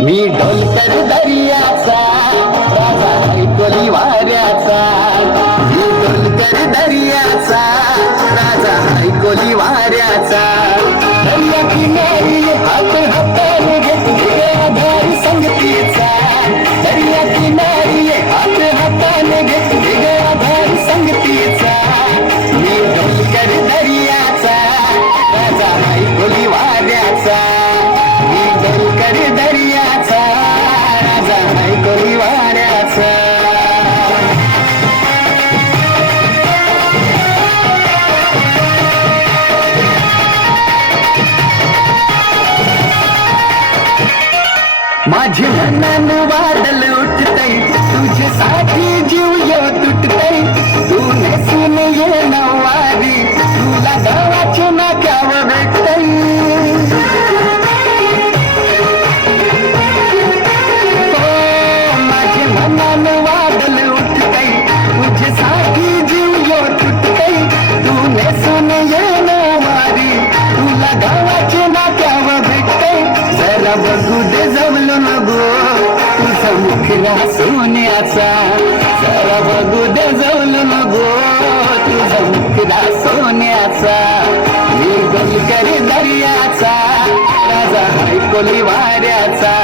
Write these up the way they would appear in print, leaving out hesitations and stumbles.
मी ढोलकर दर्याचा राजा ऐकली वाऱ्याचा, मी ढोलकर दर्याचा राजा ऐकली वाऱ्याचा. दर्या किनारी हात हाताने घेतले आधार संगतीचा, दर्या किनारी हात हाताने घेतले आधार संगतीचा. मी ढोलकर दर्याचा राजा ऐकली वाऱ्याचा, मी ढोलकर दर्याचा राजा ऐकली वाऱ्याचा. माझे मनान वादळ उठतय, तुझ्यासाठी जीव यो तुटतय. तू नेसून ये नवारी, तुला गावाचे नाक्यावर भेटतय. माझे मनान वादळ उठतय, तुझ्यासाठी जीव यो तुटतय. तू नेसून ये नवारी, तुला गावाचे नाक्यावर भेटतय. जरा बघू दे जवळ नको तुझा मुखरा सोन्याचा, जरा बघू दे जवळ नको तुझा मुखरा सोन्याचा. मी ढोलकर दर्याचा राजा ऐकली वाऱ्याचा,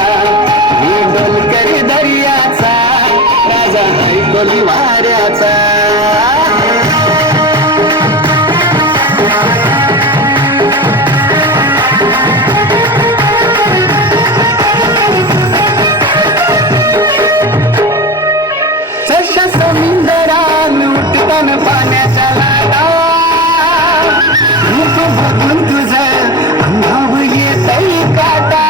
मी ढोलकर दर्याचा राजा ऐकली वाऱ्याचा. समुद्रान उठतान पाण्याच्या लाटा, रूप बघून तुझं अंगावर येतय काटा.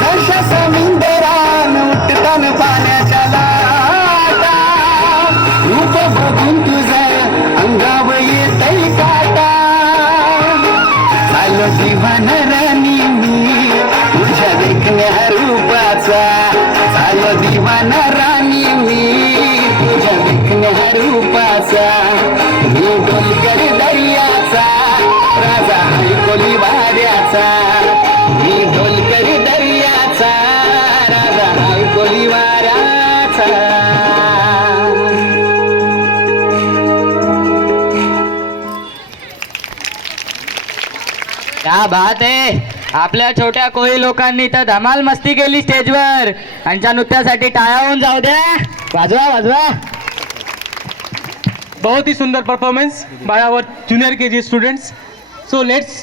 जशा समुद्रान उठतान पाण्याच्या लाटा, रूप बघून तुझं अंगावर येतय काटा. चालो दिवान राणी मी तुझ्या देखण्या रूपाचा, चालो दिवान राणी मी तुझ्या देखण्या रूपाचा. मी ढोलकर दर्याचा राजा ऐकली वाऱ्याचा, मी ढोलकर दर्याचा राजा ऐकली वाऱ्याचा. क्या बात आहे. आपल्या छोट्या कोळी लोकांनी तर धमाल मस्ती केली स्टेजवर. यांच्या नृत्यासाठी टाळ्या होऊन जाऊ द्या. वाजवा वाजवा. बहुत ही सुंदर performance by our junior KG students. So let's